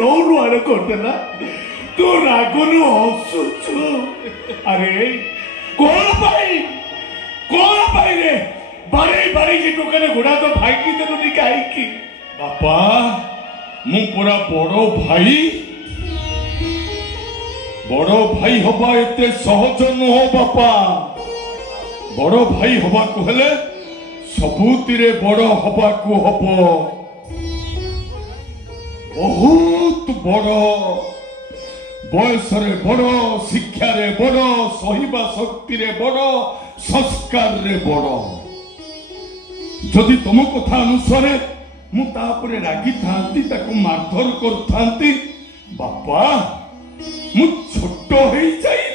कौन वाले करदेला तू रागनु हसुचु अरे कौन भाई रे बारे की टोकने घोड़ा तो भाई की तेनु निकाई की बापा मु पूरा बड़ भाई हवा एते सहज नुह बापा बड़ भाई हवा को हेले सबुतिरे बड़ हवा को हब बहुत बड़ बयस रे बड़ शिक्षा रे बड़ सहिबा शक्ति रे बड़ संस्कार रे बड़ जदि तुम कथा अनुसार मु तापरे रागी थांती ताको मारधर कर थांती बापा मु छोट हो जाई